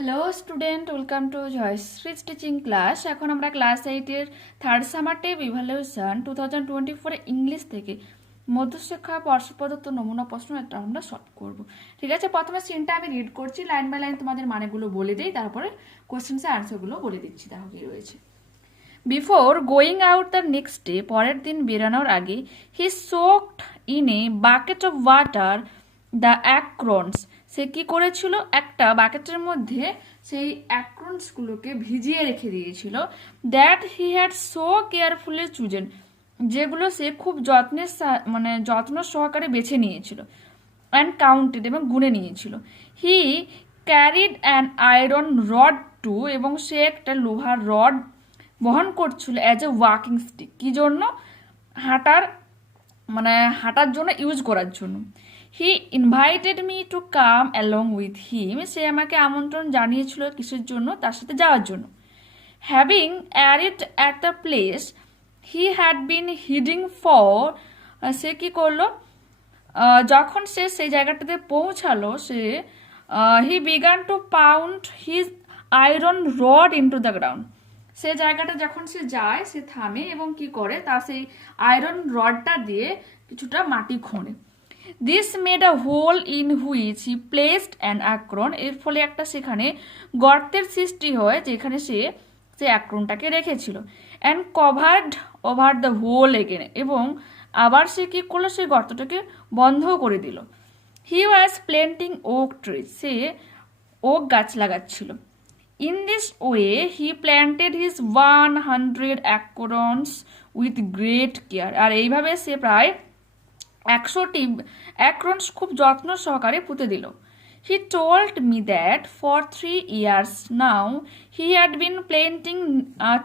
Hello student, welcome to Joyshree's teaching class. এখন আমরা class 8-এর থার্ড সামারটিভ ইভ্যালুয়েশন 2024 ইংলিশ থেকে মধ্যশিক্ষা পর্ষদ প্রদত্ত নমুনা প্রশ্ন একটা আমরা সলভ করব। ঠিক আছে, প্রথমে সিনটা আমি রিড করছি, লাইন বাই লাইন তোমাদের মানেগুলো বলে দিই, তারপরে কোশ্চেন্সের আনসারগুলো বলে দিচ্ছি। দেখো কি রয়েছে। Before going out the next day, পরের দিন বেরানোর আগে, he soaked in a bucket of water the acorns. সে কি করেছিল, একটা বাকেটের মধ্যে সেই অ্যাক্রনসগুলোকে ভিজিয়ে রেখে দিয়েছিল। That he had so carefully chosen, যেগুলো সে খুব যত্ন সহকারে বেছে নিয়েছিল। অ্যান্ড কাউন্টেড, এবং গুনে নিয়েছিল। He carried an iron rod too, এবং সে একটা লোহার রড বহন করছিল অ্যাজ এ ওয়াকিং স্টিক। কি জন্য? হাঁটার জন্য, ইউজ করার জন্য। He invited me to come along with him, সে আমাকে আমন্ত্রণ জানিয়েছিল কিসের জন্য? তার সাথে যাওয়ার জন্য। Having arrived at the place he had been hiding for, সে কি করলো, যখন সে সেই জায়গাটাতে পৌঁছালো, সে he began to pound his iron rod into the ground. সে জায়গাটা যখন সে যায়, সে থামে এবং কি করে, তার সেই আয়রন রডটা দিয়ে কিছুটা মাটি খোঁড়ে। This made a hole in which he placed an acorn, এর ফলে একটা সেখানে গর্তের সৃষ্টি হয় যেখানে সে অ্যাক্রনটাকে রেখেছিল। And covered over the hole again, এবং আবার সে কি করলো, সেই গর্তটাকে বন্ধ করে দিল। He was planting oak trees, সে ওক গাছ লাগাচ্ছিল। In this way he planted his 100 acorns with great care, আর এইভাবে সে প্রায় 100টি অ্যাক্রনস খুব যত্ন সহকারে পুঁতে দিল। He told me that for 3 years now he had bin planting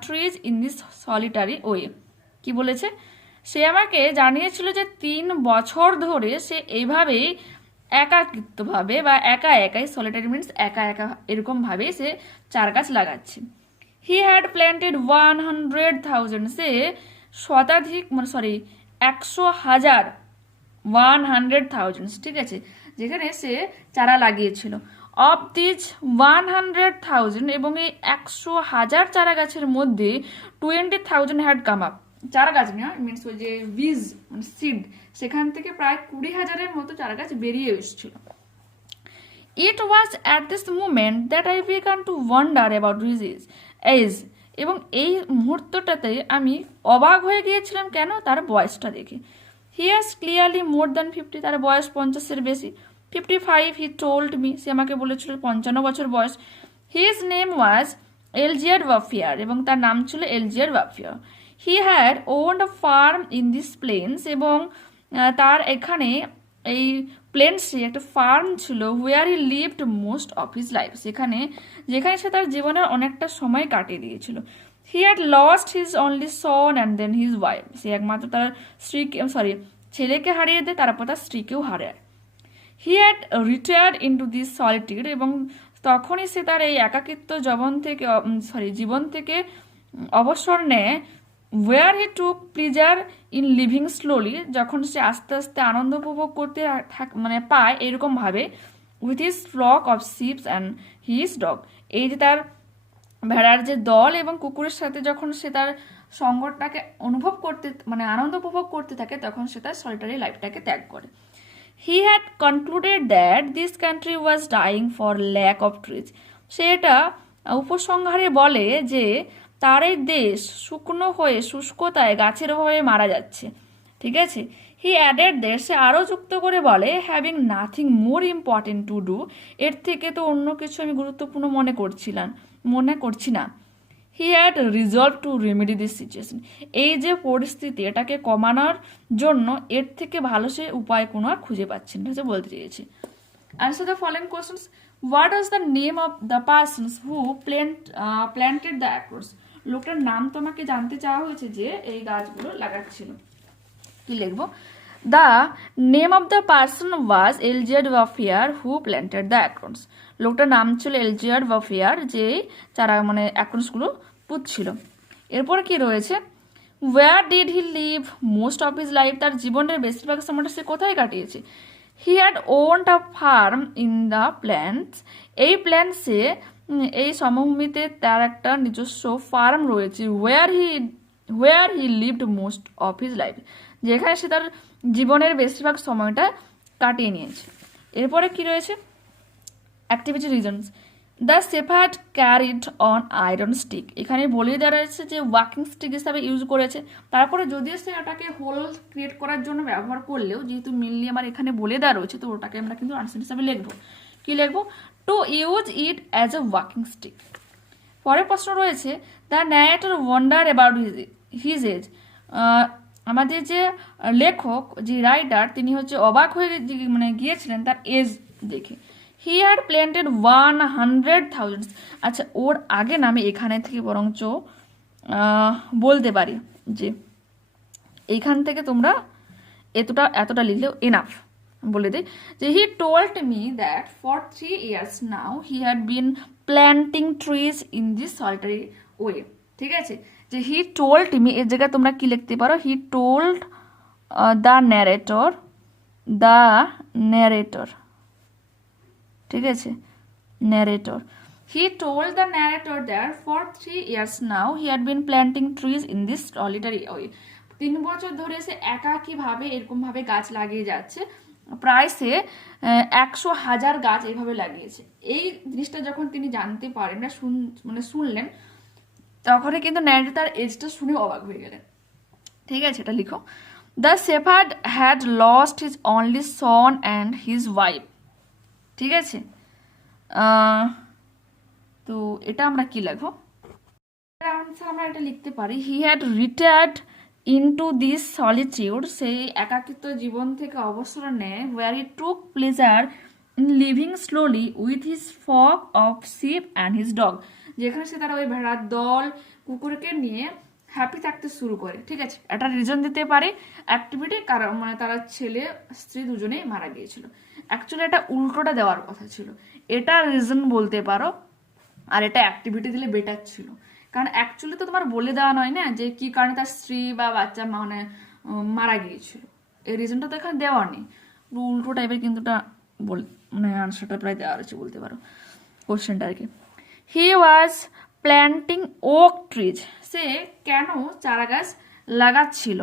trees in this solitary way. কি বলেছে? সে আমাকে জানিয়েছিল যে 3 বছর ধরে সে এইভাবেই একাকিত্বভাবে বা একাই, সলিটারি মিনস একা এরকমভাবে সে চারা গাছ লাগাচ্ছে। হি হ্যাড প্ল্যান্টেড 100,000, সে শতাধিক 100,000 100,000, ঠিক আছে, যেখানে সে চারা লাগিয়েছিল। অফ দিজ 100,000, এবং এই 100,000 চারা গাছের মধ্যে 20,000 হ্যাড কাম আপ, চারা গাছ মিনস ওই যে বীজ সিড, সেখান থেকে প্রায় 20,000-এর মতো চারা গাছ বেরিয়ে এসেছিল। It was at this moment that I began to wonder about his age, এবং এই মুহূর্তটাতে আমি অবাক হয়ে গিয়েছিলাম। কেন? তার বয়সটা দেখে। He has clearly more than 50, তার বয়স 50-এর বেশি। 55 হি টোল্ড মি, সে আমাকে বলেছিল 55 বছর বয়স। হিজ নেম ওয়াজ এলজিয়ার ওয়াফিয়ার, এবং তার নাম ছিল Elzeard Bouffier. He had owned a farm in this plains, এবং তার এখানে এই প্লেন্সে একটা ফার্ম ছিল। Where he lived most of his life, যেখানে সে তার জীবনের অনেকটা সময় কাটিয়ে দিয়েছিল। He had lost his only son and then his wife, সে একমাত্র তার ছেলেকে হারিয়ে দেয়, তারপর তার স্ত্রীকেও হারায়। He had retired into this solitude, এবং তখনই সে তার এই একাকিত্ব জীবন থেকে অবসর নেয়। Where he took pleasure in living slowly, যখন সে আস্তে আস্তে আনন্দ উপভোগ করতে পায় এরকম ভাবে। With his flock of sheeps and his dog, এই যে তার ভেড়ার যে দল এবং কুকুরের সাথে যখন সে তার সঙ্গটাকে আনন্দ উপভোগ করতে থাকে, তখন সে তার সলিটারি লাইফটাকে ত্যাগ করে। He had concluded that this country was dying for lack of trees, সে এটা উপসংহারে বলে যে তার এই দেশ শুকনো হয়ে, শুষ্কতায়, গাছের অভাবে মারা যাচ্ছে। ঠিক আছে। হি অ্যাডেড দ্যাট, সে আরও যুক্ত করে বলে, having nothing more important to do, এর থেকে তো অন্য কিছু আমি গুরুত্বপূর্ণ মনে করছি না। He had resolve to remedy this situation, এই যে পরিস্থিতি, এটাকে কমানোর জন্য এর থেকে ভালো সে উপায় কোনো আর খুঁজে পাচ্ছেন না, সে বলতে চেয়েছে। Answer the following questions. What was the name of the persons who planted the acorns, লোকটার নাম তোমাকে জানতে চাওয়া হয়েছে যে এই গাছগুলো লাগাচ্ছিল। কি লিখবো? The name of the person was Elzeard Bouffier who planted the acorns, লোকটার নাম ছিল এলজিয়ার ওয়াফিয়ার, যে চারা অ্যাক্রনসগুলো পুঁতছিল। এরপর কি রয়েছে? Where did he live most of his life, তার জীবনের বেশিরভাগ সময়টা সে কোথায় কাটিয়েছে? He had owned a farm in the plants, এই প্ল্যান্টসে এই সমভূমিতে তার একটা নিজস্ব ফার্ম রয়েছে, where he lived most of his life, যেখানে সে তার জীবনের বেশিরভাগ সময়টা কাটিয়ে নিয়েছে। এরপরে কি রয়েছে, activity reasons. The shepherd carried on iron stick, এখানে বলে দেওয়া রয়েছে যে ওয়াকিং স্টিক হিসাবে ইউজ করেছে। তারপরে যদিও সে ওটাকে হোল ক্রিয়েট করার জন্য ব্যবহার করলেও, যেহেতু মেনলি আমার এখানে বলে দেওয়া রয়েছে, তো ওটাকে আমরা কিন্তু আনসার হিসাবে লিখবো। কি লিখবো? To use it as a walking stick. পরের প্রশ্ন রয়েছে, the narrator wonder about his age. আমাদের যে লেখক, যে রাইটার, তিনি হচ্ছে অবাক হয়ে গিয়েছিলেন তার এজ দেখে। He had planted 100,000। আচ্ছা, ওর আগে না আমি এখানে থেকে বরঞ্চ বলতে পারি যে এইখান থেকে তোমরা এতটা লিখলেও এনাফ। বলে দিই যে he told me that for 3 years now he had bin planting trees in this solitary way. ঠিক আছে, যে হি টোল্ড মি, এর জায়গায় তোমরা কি লিখতে পারো, হি টোল্ড দ্য ন্যারেটর। ঠিক আছে, narrator. He told the narrator that for 3 years now he had been planting trees in this solitary way. 3 বছর ধরে সে একাকীভাবে এরকমভাবে গাছ লাগিয়ে যাচ্ছে, প্রায় সে 100,000 গাছ এইভাবে লাগিয়েছে। এই জিনিসটা যখন তিনি জানতে পারেন না, শুনলেন, তখনই কিন্তু ন্যারেটর তার এজটা শুনে অবাক হয়ে গেলেন। ঠিক আছে, এটা লিখো। The shepherd had lost his only son and his wife. ঠিক আছে, তো এটা আমরা কি লিখবো, আমরা এটা লিখতে পারি, he had retired into this solitude, সেই একাকিত্ব জীবন থেকে অবসর নেয়, where he took pleasure in living slowly with his flock of sheep and his dog, যেখানে সে তারা ওই ভেড়ার দল, কুকুরকে নিয়ে হ্যাপি থাকতে শুরু করে। ঠিক আছে, একটা রিজন দিতে পারে অ্যাক্টিভিটি, কারণ তারা ছেলে স্ত্রী দুজনেই মারা গিয়েছিল। অ্যাকচুয়ালি এটা উল্টোটা দেওয়ার কথা ছিল, এটা রিজন বলতে পারো, আর এটা অ্যাক্টিভিটি দিলে বেটার ছিল। কারণ অ্যাকচুয়ালি তো তোমার বলে দেওয়া নয় না যে কি কারণে তার স্ত্রী বা বাচ্চা মারা গিয়েছিল, এই রিজনটা তো এখানে দেওয়া নেই, উল্টো টাইপের কিন্তু আনসারটা প্রায় দেওয়া রয়েছে বলতে পারো কোশ্চেনটা আর কি। হি ওয়াজ প্ল্যান্টিং ওক ট্রিজ, সে কেন চারা গাছ লাগাচ্ছিল,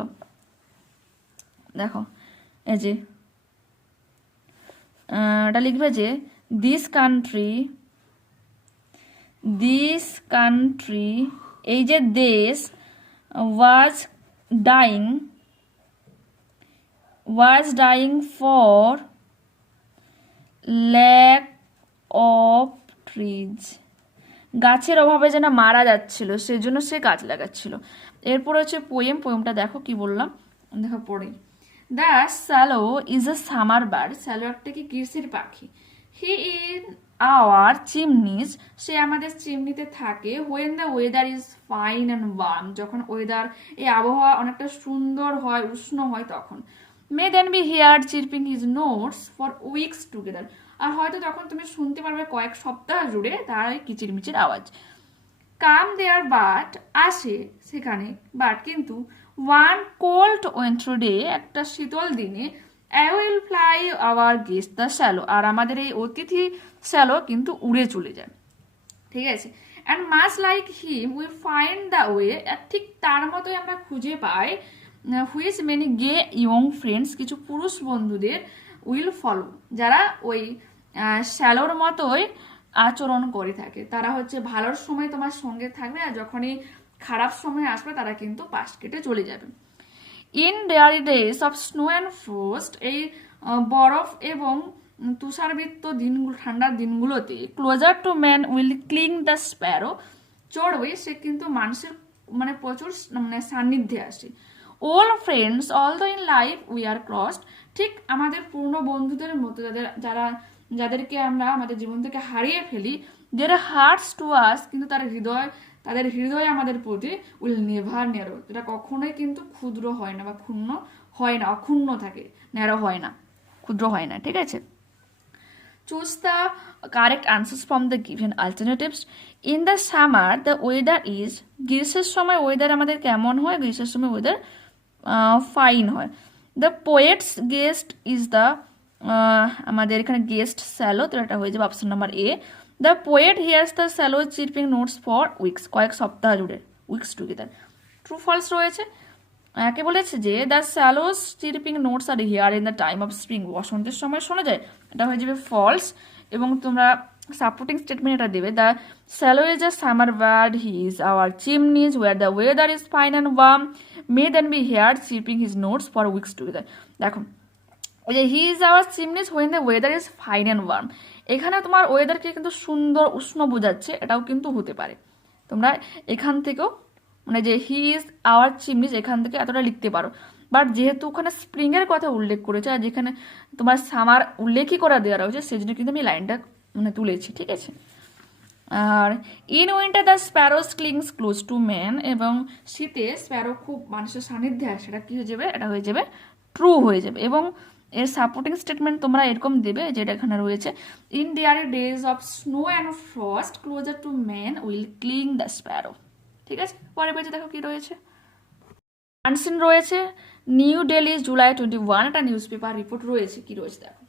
দেখো এই যে এটা লিখবে যে দিস কান্ট্রি, এই যে দেশ, was dying for lack of trees, গাছের অভাবে যেন মারা যাচ্ছিল, সেজন্য সে গাছ লাগাচ্ছিল। এরপর হচ্ছে পোয়েমটা দেখো কি বললাম, দেখো পড়ি। The swallow is a summer bird, shallow একটা কি গ্রীষ্মের পাখি। হি ইন আওয়ার চিমনিজ, সে আমাদের চিমনিতে থাকে। When the weather is fine and warm, যখন ওয়েদার, এই আবহাওয়া অনেকটা সুন্দর হয়, উষ্ণ হয় তখন। May then be hear chirping his notes for weeks together, আর হয়তো তখন তুমি শুনতে পারবে কয়েক সপ্তাহ জুড়ে তার ওই কিচিরমিচির আওয়াজ। কাম দেয়ার, বাট আসে সেখানে, বাট কিন্তু ওয়ান কোল্ড উইন্টার ডে, একটা শীতল দিনে, I will fly our guest the swallow, আর আমাদের এই অতিথি শ্যালো কিন্তু উড়ে চলে যায়। ঠিক আছে, and much like him we find the way, ঠিক তার মতোই আমরা খুঁজে পাই, which many gay young friends, কিছু পুরুষ বন্ধুদের, উইল ফলো, যারা ওই শ্যালোর মতোই আচরণ করে থাকে। তারা হচ্ছে ভালোর সময় তোমার সঙ্গে থাকবে, আর যখনই খারাপ সময় আসবে তারা কিন্তু পাশ কেটে চলে যাবে। In dreary days of snow and frost, এই বরফ এবং তুষারবৃত্ত দিনগুলো, ঠান্ডার দিনগুলোতে, closer to man will cling the sparrow, চড়বে সে কিন্তু মানুষের প্রচুর সান্নিধ্যে আসে। All friends although in life we are crossed, ঠিক আমাদের পূর্ণ বন্ধুদের মতো, যাদেরকে আমরা আমাদের জীবন থেকে হারিয়ে ফেলি, যারা হার্টস টু আস, কিন্তু তাদের হৃদয় আমাদের প্রতি উইল নেভার ন্যারো, এটা কখনোই কিন্তু ক্ষুদ্র হয় না বা ক্ষুণ্ণ হয় না, অক্ষুণ্ণ থাকে, ন্যারো হয় না, ক্ষুদ্র হয় না। ঠিক আছে, choose the correct answers from the given alternatives. In the summer the weather is, গ্রীষ্মের সময় ওয়েদার আমাদের কেমন হয়, গ্রীষ্মের সময় ওয়েদার ফাইন হয়। The poet's guest is the, আমাদের এখানে গেস্ট স্যালো, তো এটা হয়ে যাবে option number A. The poet hears the swallow chirping notes for weeks, কয়েক সপ্তাহ জুড়ে, উইকস টুগেদার। ট্রু ফলস রয়েছে। একে বলেছে যে the swallows chirping notes are hear in the time of spring, বসন্তের সময় শোনা যায়, এটা হয়ে যাবে ফলস। এবং তোমরা সাপোর্টিং স্টেটমেন্ট এটা দেবে, the swallow is a summer bird, he is our chimneys where the weather is fine and warm, may then be hear chirping his notes for weeks together. দেখো ওই যে he is our chimneys when the weather is fine and warm, এখানে তোমার ওয়েদারকে কিন্তু সুন্দর উষ্ণ বোঝাচ্ছে, এটাও কিন্তু হতে পারে। তোমরা এখান থেকেও মানে যে হি ইজ আওয়ার চিমনিজ এখান থেকে এতটা লিখতে পারো। বাট যেহেতু ওখানে স্প্রিংয়ের কথা উল্লেখ করেছে আর যেখানে তোমার সামার উল্লেখই করা দেওয়া রয়েছে, সেই জন্য কিন্তু আমি লাইনটা মানে তুলেছি, ঠিক আছে। আর in winter the sparrows clings close to man, এবং শীতে স্প্যারো খুব মানুষের সান্নিধ্যে আসে, সেটা কি হয়ে যাবে, এটা হয়ে যাবে ট্রু হয়ে যাবে। এবং এর সাপোর্টিং স্টেটমেন্ট তোমরা এরকম দেবে, যেটা এখানে রয়েছে, in dreary days of snow and frost closer to man will cling the sparrow, ঠিক আছে। পরের পেজে দেখো কি রয়েছে, আনসিন রয়েছে, নিউ ডেলি জুলাই 21, একটা নিউজ পেপার রিপোর্ট রয়েছে, কি রয়েছে দেখো।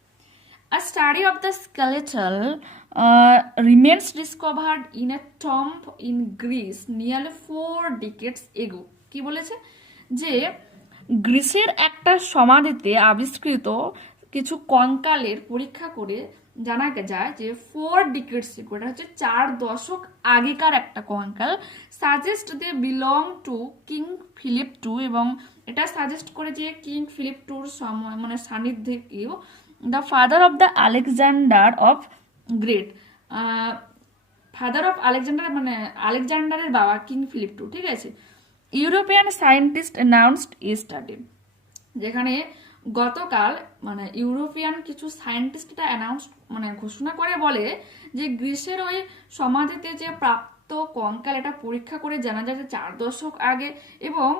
A study of the skeletal remains discovered in a tomb in Greece nearly 4 decades ago. কি বলেছে যে গ্রিসের একটা সমাধিতে আবিষ্কৃত কিছু কঙ্কালের পরীক্ষা করে জানা যায় যে 4 decades ago, এটা হচ্ছে 4 দশক আগেকার একটা কঙ্কাল, suggest they belong to king Philip two, এবং এটা সাজেস্ট করে যে কিং ফিলিপ টুর সময় মানে সান্নিধ্যে কেউ, the father of the Alexander of great, father of Alexander মানে আলেকজান্ডারের বাবা কিং ফিলিপ টু, ঠিক আছে। European scientist announced a study, যেখানে গতকাল মানে ইউরোপিয়ান কিছু সায়েন্টিস্ট এটা অ্যানাউন্স মানে ঘোষণা করে বলে যে গ্রিসের ওই সমাধিতে যে প্রাপ্ত কঙ্কাল, এটা পরীক্ষা করে জানা যায় যে 4 দশক আগে, এবং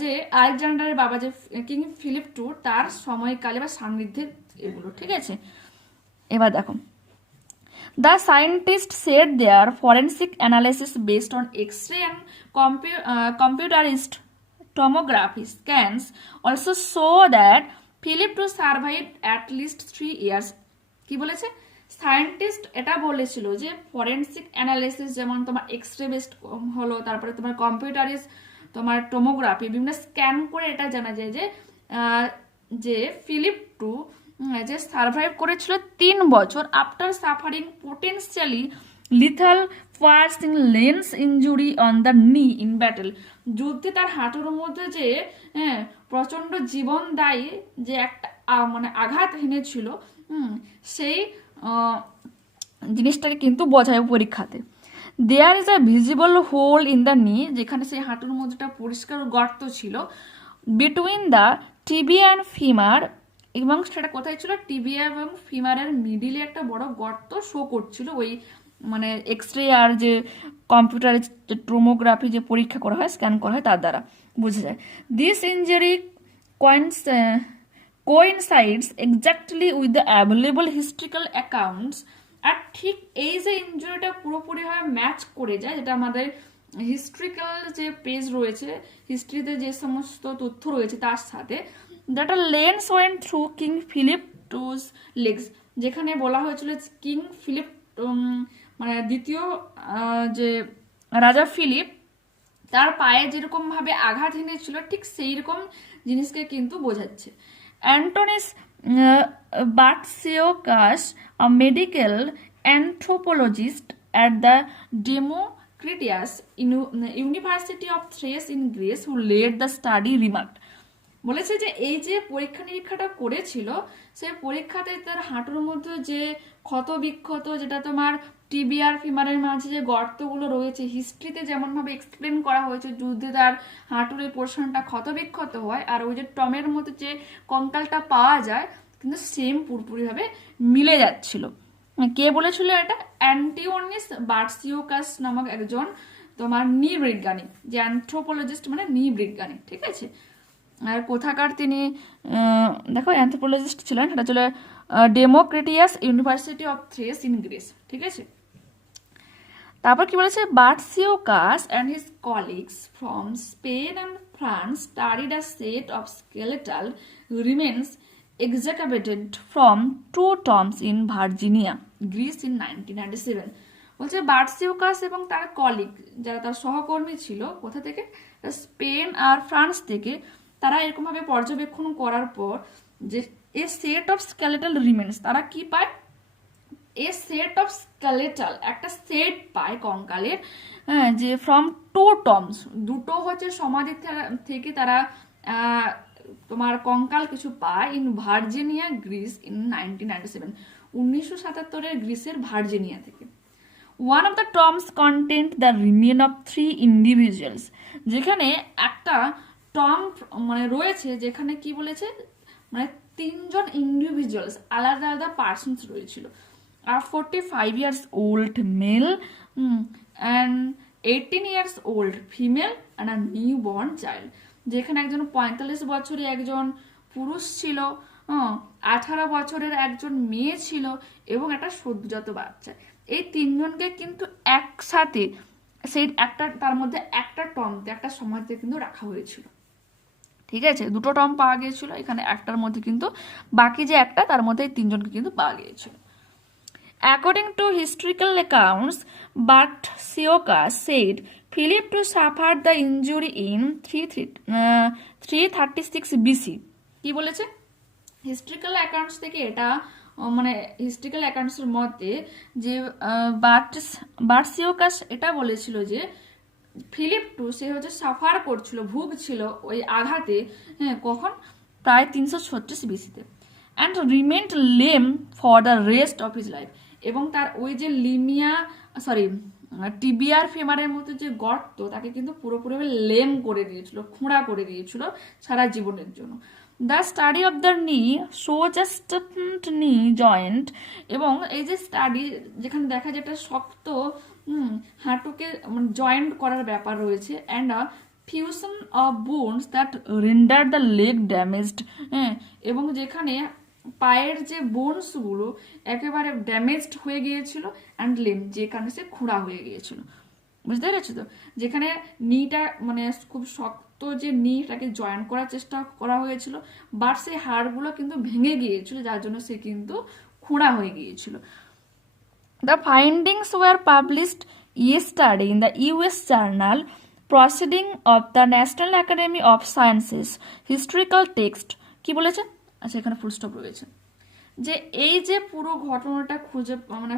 যে আলেকজান্ডারের বাবা যে কিং ফিলিপ টু তার সময়কালে বা সান্নিধ্যে এগুলো, ঠিক আছে। এবার দেখো, the scientist said their forensic analysis based on X-ray and computerised tomography scans also show that Philip to survived at least 3 years. কি বলেছে সায়েন্টিস্ট, এটা বলেছিল যে ফরেন্সিক অ্যানালাইসিস যেমন তোমার এক্স-রে বেসড হলো, তারপরে তোমার কম্পিউটারিস্ট তোমার টোমোগ্রাফি বিভিন্ন স্ক্যান করে এটা জানা যায় যে ফিলিপ টু যে সার্ভাইভ করেছিল 3 বছর after suffering potentially lethal ফার্স্টিং lens injury on the নি ইন ব্যাটেল, যুদ্ধে তার হাঁটুর মধ্যে যে প্রচন্ড জীবনদায়ী যে একটা মানে আঘাত এনেছিল, সেই জিনিসটাকে কিন্তু বোঝায় পরীক্ষাতে। There is a visible hole in the knee, যেখানে সেই হাঁটুর মধ্যেটা পরিষ্কার গর্ত ছিল, between the tibia and femur, এবং সেটা কোথায় ছিল, টিবিয়া এবং ফিমারের মিডিলে একটা বড় গর্ত শো করছিল, ওই মানে এক্স-রে আর যে কম্পিউটারে টোমোগ্রাফি যে পরীক্ষা করা হয় স্ক্যান করা হয় তার দ্বারা বোঝা যায়। This injury coincides exactly with the available historical accounts, আর ঠিক এই যে ইঞ্জুরিটা পুরোপুরিভাবে ম্যাচ করে যায়, যেটা আমাদের হিস্ট্রিক্যাল যে পেজ রয়েছে, হিস্ট্রিতে যে সমস্ত তথ্য রয়েছে তার সাথে, that a lance went through King Philip two's legs, যেখানে বলা হয়েছিল কিং ফিলিপ মানে দ্বিতীয় যে রাজা ফিলিপ তার পায়ে যেরকম ভাবে আঘাত এনেছিল ঠিক সেই রকম জিনিসকে কিন্তু বোঝাচ্ছে। Antonis Bartsiokas, a medical anthropologist at the Democritus University of Thrace in Greece who led the study remarked, বলেছে যে এই যে পরীক্ষা নিরীক্ষাটা করেছিল সেই পরীক্ষাতে তার হাঁটুর মধ্যে যে ক্ষত বিক্ষত, যেটা তোমার টিবিআর ফিমারের মাঝে যে গর্তগুলো রয়েছে হিস্ট্রিতে যেমনভাবে এক্সপ্লেন করা হয়েছে, যুদ্ধে তার হাঁটুর এই পোর্শনটা ক্ষত বিক্ষত হয়, আর ওই যে টমের মধ্যে যে কঙ্কালটা পাওয়া যায় কিন্তু সেম পুরোপুরিভাবে মিলে যাচ্ছিল। কে বলেছিল এটা? অ্যান্টিওনিস বার্সিওকাস নামক একজন তোমার নৃবিজ্ঞানী, যে অ্যানথ্রোপোলজিস্ট মানে নৃবিজ্ঞানী, ঠিক আছে। আর কোথাকার তিনি দেখো অ্যানথ্রোপোলজিস্ট ছিলেন, সেটা ছিল Democritus University of Thrace in Greece, ঠিক আছে। তারপর কি বলেছে, Bartsiokas and his colleagues from Spain and France studied a set of skeletal remains excavated from 2 tombs in Virginia, Greece in 1997. বলছে বার্সিউকাস এবং তার কলিগ যারা তার সহকর্মী ছিল কোথা থেকে, স্পেন আর ফ্রান্স থেকে, তারা এরকমভাবে পর্যবেক্ষণ করার পর যে এ সেট অফ স্কেলেটাল রিমেন্স, তারা কি পায়, এ সেট অফ স্কেলেটাল, একটা সেট পায় কঙ্কালের, যে ফ্রম 2 টমস, দুটো হচ্ছে সমাধি থেকে তারা তোমার কঙ্কাল কিছু পায় ইন ভার্জিনিয়া, গ্রিস ইন 1997, 1977 গ্রিসের ভার্জিনিয়া থেকে। One of the tombs contained the remain of 3 individuals, যেখানে একটা টম্ব মানে রয়েছে যেখানে কি বলেছে মানে 3জন ইন্ডিভিজুয়ালস, আলাদা আলাদা পার্সনস রয়েছিল। আর 45 years old male and 18 years old female and a newborn child, যেখানে একজন 45 বছরের একজন পুরুষ ছিল, 18 বছরের একজন মেয়ে ছিল এবং একটা সদ্যজাত বাচ্চা। এই 3জনকে কিন্তু একসাথে সেই একটা তার মধ্যে একটা টম্বতে একটা সমাধিতে কিন্তু রাখা হয়েছিল। ঠিক আছে, 2টো টম্ব পাওয়া গিয়েছিল, এখানে একটার মধ্যে কিন্তু বাকি যে একটা তার মধ্যে এই 3জনকে কিন্তু পাওয়া গিয়েছিল। According to historical accounts, Bichitra said Philip to suffered the injury in 336 BC. কি বলেছে? হিস্ট্রিক্যাল অ্যাকাউন্টস থেকে এটা মানে হিস্ট্রিক্যাল অ্যাকাউন্টসের মতে যে বার্সিওকাস এটা বলেছিল যে ফিলিপ টু সে হচ্ছে সাফার করছিল, ভুগছিল ওই আঘাতে, কখন, প্রায় 336 বিসিতে, and remained lame for the rest of his life, এবং তার ওই যে টিবিয়ার ফেমারের মতো যে গর্ত তাকে কিন্তু পুরোপুরি লেম করে দিয়েছিল, খুঁড়া করে দিয়েছিল সারা জীবনের জন্য। The study of the knee shows a strengthened knee joint, এবং এই যে স্টাডি যেখানে দেখা যায় একটা শক্ত হাঁটুকে জয়েন্ট করার ব্যাপার রয়েছে, and a fusion of bones that render the leg damaged, এবং যেখানে পায়ের যে বোনসগুলো একেবারে ড্যামেজড হয়ে গিয়েছিল, অ্যান্ড লেম যে কারণে সে খুঁড়া হয়ে গিয়েছিল। বুঝতে পেরেছো তো, যেখানে নিটা মানে খুব শক্ত যে নিটাকে জয়েন করার চেষ্টা করা হয়েছিল, বাট সেই হাড়গুলো কিন্তু ভেঙে গিয়েছিল যার জন্য সে কিন্তু খুঁড়া হয়ে গিয়েছিল। The findings were published yesterday in the US journal Proceeding of the National Academy of Sciences Historical Text। কি বলেছে? আচ্ছা, এখানে ফুল স্টপ রয়েছে। যে এই যে পুরো ঘটনাটা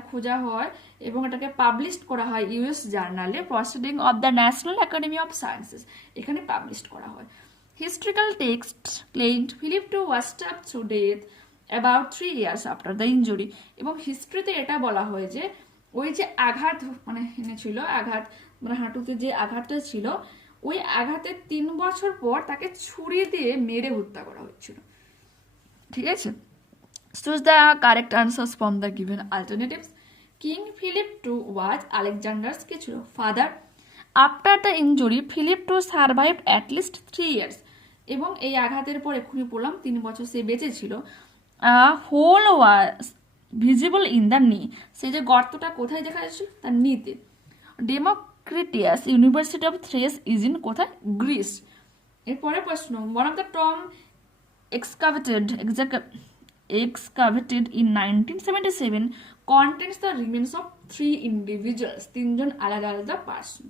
খোঁজা হয় এবং এটাকে পাবলিশ করা হয় ইউএস জার্নালে proceeding of the National Academy of Sciences, এখানে পাবলিশ করা হয়। Historical text claimed Philip two was stabbed to death about 3 years after the injury, এবং হিস্ট্রিতে এটা বলা হয় যে ওই যে আঘাত এনেছিল, আঘাত হাঁটুতে যে আঘাতটা ছিল, ওই আঘাতের 3 বছর পর তাকে ছুরি দিয়ে মেরে হত্যা করা হয়েছিল। ঠিক আছে, choose the correct answers from the given alternatives. King Philip II was Alexander's কি ছিল, father. After the injury Philip two survived at least 3 years, এবং এই আঘাতের পর এক্ষুনি বললাম 3 বছর সে বেঁচে ছিল। Hole was visible in the knee, সেই যে গর্তটা কোথায় দেখা যাচ্ছিল, তার নিতে। Democritus University of Thrace is in কোথায়, গ্রিস। এরপরে প্রশ্ন, one of the tomb excavated in 1977 contains the remains of 3 individuals, 3জন আলাদা আলাদা পার্সন।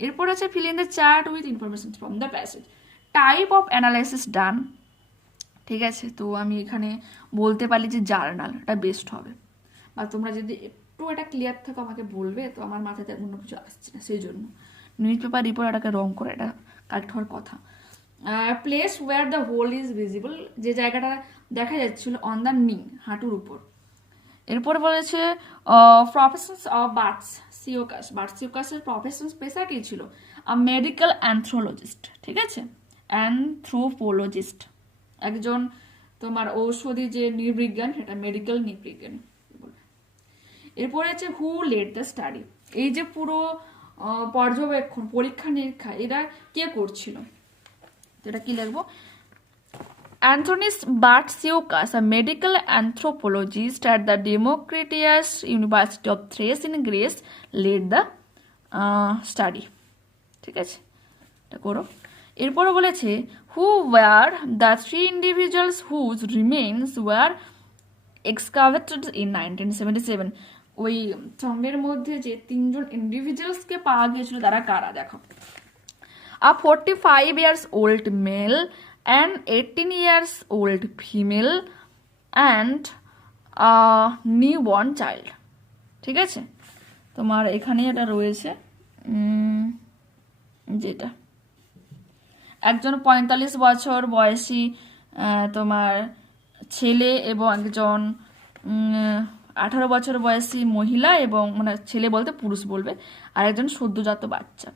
এরপর আছে fill in the chart with information from the passage. Type of analysis done, ঠিক আছে, তো আমি এখানে বলতে পারি যে জার্নাল এটা বেস্ট হবে, বা তোমরা যদি একটু এটা ক্লিয়ার থাকো আমাকে বলবে, তো আমার মাথাতে অন্য কিছু আসছে না, সেই জন্য নিউজ পেপার রিপোর্ট এটাকে রং করে এটা কারেক্ট হওয়ার কথা। Place where the hole is visible, যে জায়গাটা দেখা যাচ্ছিল অন দ্য নি, হাঁটুর উপর। এরপরে বলেছে প্রফেশনস অফ বার্সিওকাসের প্রফেশনস পেশা কি ছিল, মেডিকেল অ্যানথ্রোলজিস্ট, ঠিক আছে, অ্যানথ্রোপোলজিস্ট, একজন তোমার ঔষধি যে নৃবিজ্ঞান সেটা মেডিকেল নৃবিজ্ঞান। এরপরে আছে হু লেড দ্য স্টাডি, এই যে পুরো পর্যবেক্ষণ পরীক্ষা নিরীক্ষা এরা কে করছিল, এটা কি লিখবো, Anthony Bartsioukas, a medical anthropologist at the Democritus University of Thrace in Greece, led the study. ঠিক আছে, এটা করো। এরপরে বলেছে who were the three individuals whose remains were excavated in 1977। ওই স্তম্ভের মধ্যে যে তিনজন ইন্ডিভিজুয়ালসকে পাওয়া গিয়েছিল তারা কারা দেখো। A 45 years old male, an 18 years old female and a newborn child। ঠিক আছে, তোমার এখানে এটা রয়েছে যেটা একজন 45 বছর বয়সী তোমার ছেলে এবং একজন 18 বছর বয়সী মহিলা, এবং মানে ছেলে বলতে পুরুষ বলবে, আর একজন সদ্যজাত বাচ্চা।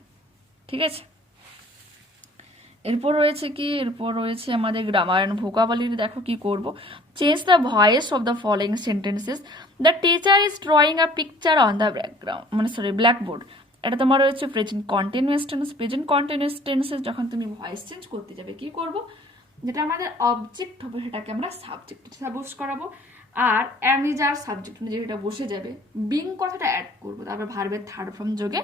ঠিক আছে, এরপর রয়েছে কি, এরপর রয়েছে আমাদের গ্রামার অ্যান্ড ভোকাবুলারি। দেখো কি করব, change the voice of the following sentences. The teacher is drawing a picture on the background, মানে সরি ব্ল্যাকবোর্ড। এটা তোমার রয়েছে present continuous tense. Present continuous টেন্সে যখন তুমি ভয়েস চেঞ্জ করতে যাবে কি করব, যেটা আমাদের অবজেক্ট হবে সেটাকে আমরা সাবজেক্ট হিসাবে ইউজ করাবো, আর অ্যাম ইজ আর সাবজেক্ট যেটা বসে যাবে, বিং কথাটা অ্যাড করবো, তারপর ভার্বের থার্ড ফর্ম যোগে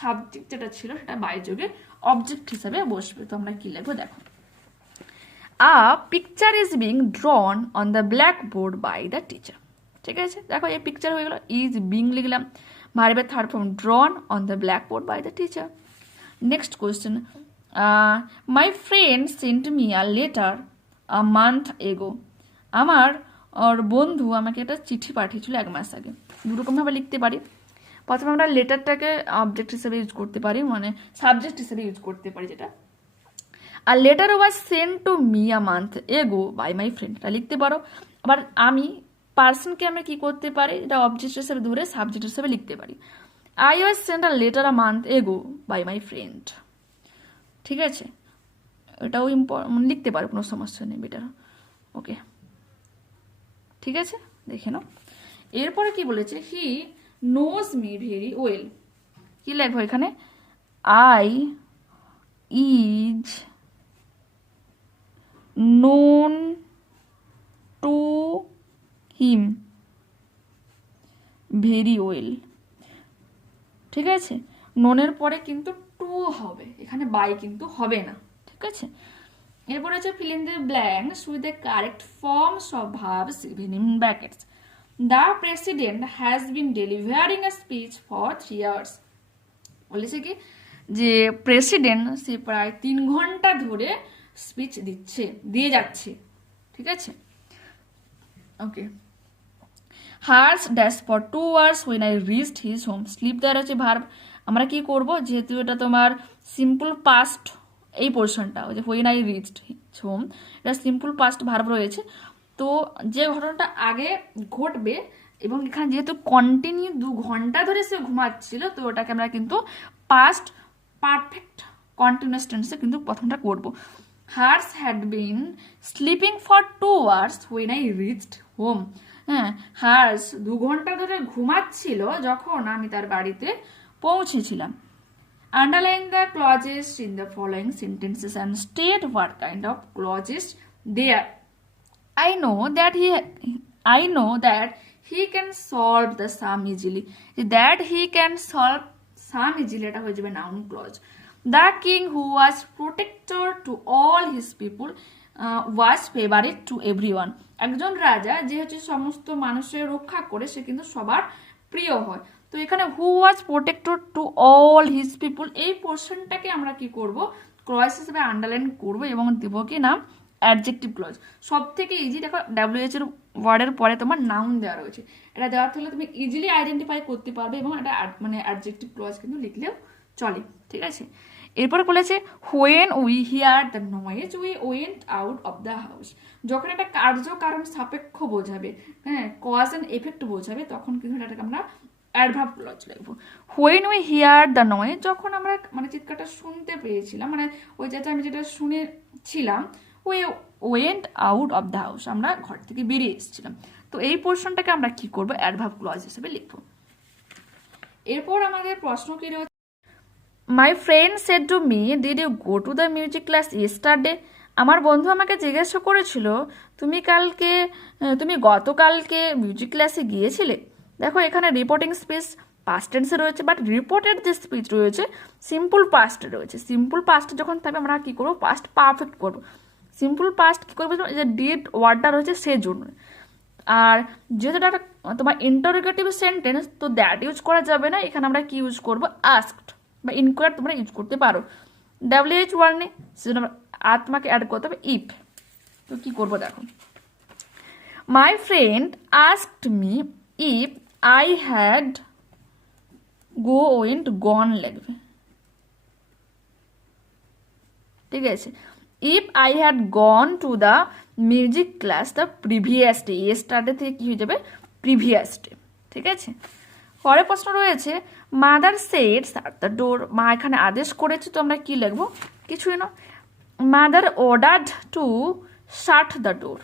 সাবজেক্ট যেটা ছিল সেটা বাই যোগে অবজেক্ট হিসাবে বসবে। তো আমরা কি লিখবো দেখো, a picture is being drawn on the blackboard by the teacher. ঠিক আছে, দেখো এই পিকচার হয়ে গেল, ইজ বিং লিখলাম, ভার্বের third form drawn on the blackboard by the teacher. Next question, my friend sent me a letter a month ago. আমার বন্ধু আমাকে একটা চিঠি পাঠিয়েছিল 1 মাস আগে। দুরকমভাবে লিখতে পারি, প্রথমে আমরা লেটারটাকে অবজেক্ট হিসেবে ইউজ করতে পারি, মানে সাবজেক্ট হিসেবে ইউজ করতে পারি, যেটা আর letter was sent to me a month ago by my friend, এটা লিখতে পারো। আবার আমি পার্সনকে আমরা কি করতে পারি, এটা অবজেক্ট হিসেবে ধরে সাবজেক্ট হিসেবে লিখতে পারি, I was sent a letter a month ago by my friend. ঠিক আছে, এটাও লিখতে পারো, কোনো সমস্যা নেই বেটার। ওকে, ঠিক আছে, দেখে নাও। এরপরে কি বলেছে, he knows me very well. কি লিখবো এখানে, I is known to him very well. ঠিক আছে, নোনের পরে কিন্তু টু হবে, এখানে বাই কিন্তু হবে না। ঠিক আছে, এরপর হচ্ছে fill in the blanks with the correct forms of verbs given in brackets. The president has been delivering a speech for 3 hours. বলেছে কি যে প্রেসিডেন্ট সে প্রায় 3 ঘন্টা ধরে স্পিচ দিয়ে যাচ্ছে। ঠিক আছে, okay. Hers dash for 2 hours when I reached his home. Sleep দেওয়ার হচ্ছে ভার্ব, আমরা কি করব, যেহেতু এটা তোমার সিম্পল পাস্ট, এই পোর্শনটা ওই যে when I reached his home, এটা সিম্পল পাস্ট ভার্ব রয়েছে, তো যে ঘটনাটা আগে ঘটবে, এবং এখানে যেহেতু কন্টিনিউ 2 ঘন্টা ধরে সে ঘুমাচ্ছিল, তো ওটাকে আমরা কিন্তু পাস্ট পারফেক্ট কন্টিনিউয়াস টেন্সে কিন্তু প্রথমটা করব। Hers had been sleeping for 2 hours when I reached home. হ্যাঁ, হার্স 2 ঘন্টা ধরে ঘুমাচ্ছিল যখন আমি তার বাড়িতে পৌঁছেছিলাম। Underline the clauses in the following sentences and state what kind of clauses they are. I know that he can solve the sum easily. That he can solve sum easily, এটা হয়ে যাবে noun clause. The king who was protector to all his people was favorite to everyone. একজন রাজা যে হচ্ছে সমস্ত মানুষের রক্ষা করে, সে কিন্তু সবার প্রিয় হয়। তো এখানে হু ওয়াজ প্রোটেক্টর টু অল হিজ পিপুল, এই পোর্শনটাকে আমরা কি করব, ক্লজ হিসেবে আন্ডারলাইন করব এবং দেবো কি নাম, অ্যাডজেক্টিভ ক্লজ। সব থেকে ইজি, দেখো ডাব্লিউএইচ এর ওয়ার্ডের পরে তোমার নাউন দেওয়া রয়েছে, এটা দেওয়ার থাকলে তুমি ইজিলি আইডেন্টিফাই করতে পারবে, এবং এটা মানে অ্যাডজেক্টিভ ক্লজ কিন্তু লিখলেও চলে। ঠিক আছে, এরপর বলেছে when we here the noise we went out of the house. যখন একটা কার্য কারণ সাপেক্ষ বোঝাবে, হ্যাঁ, কজ অ্যান্ড এফেক্ট বোঝাবে, তখন কিন্তু এটাকে আমরা অ্যাডভার্ব ক্লজ লিখবো। When we here the noise, যখন আমরা মানে চিৎকারটা শুনতে পেয়েছিলাম, মানে ওই যেটা আমি যেটা শুনেছিলাম, we went out of the house, আমরা ঘর থেকে বেরিয়ে এসেছিলাম। তো এই পোর্শনটাকে আমরা কি করবো, অ্যাডভার্ব ক্লজ হিসেবে লিখবো। এরপর আমাদের প্রশ্ন কি রয়েছে, my friend said to me did you go to the music class yesterday. আমার বন্ধু আমাকে জিজ্ঞাসা করেছিল তুমি গতকালকে মিউজিক ক্লাসে গিয়েছিলে। দেখো এখানে রিপোর্টিং স্পিচ পাস্ট টেন্সে রয়েছে, বাট রিপোর্টেড যে স্পিচ রয়েছে সিম্পল পাস্টে রয়েছে। সিম্পল পাস্ট যখন থাকবে আমরা কী করবো, পাস্ট পারফেক্ট করবো। সিম্পল পাস্ট কী করবো, যে ডিড ওয়ার্ডটা রয়েছে সেই জন্য। আর যেহেতু এটা তোমার ইন্টারোগেটিভ সেন্টেন্স, তো দ্যাট ইউজ করা যাবে না, এখানে আমরা কি ইউজ করবো, আস্কড বা ইনকোয়ার তোমরা ইউজ করতে পারো। WH ওয়ার্ড নেই, সেজন্য আর তোমাকে অ্যাড করতে হবে ইফ। তো কী করবো দেখো, my friend asked me if I had gone লাগবে, ঠিক আছে। If I had gone to the music class the previous day, স্টার্টে থেকে কি হয়ে যাবে, প্রিভিয়াস ডে, ঠিক আছে। পরের প্রশ্ন রয়েছে মাদার সেডস অ্যাট দ্য ডোর, মা এখানে আদেশ করেছে, তো আমরা কি লিখবো, কিছুই না, mother ordered to shut the door.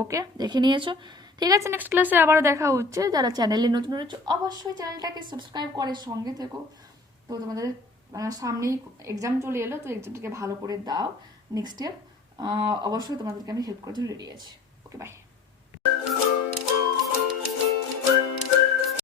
Okay, দেখে নিয়েছো, ঠিক আছে। নেক্সট ক্লাসে আবার দেখা হচ্ছে। যারা চ্যানেলে নতুন রয়েছে অবশ্যই চ্যানেলটাকে সাবস্ক্রাইব করে সঙ্গে থেকো। তো তোমাদের সামনেই এক্সাম চলে এলো, তো এক্সামটাকে ভালো করে দাও নেক্সট ইয়ার। অবশ্যই তোমাদেরকে আমি হেল্প করার জন্য রেডি আছি। ওকে, বাই।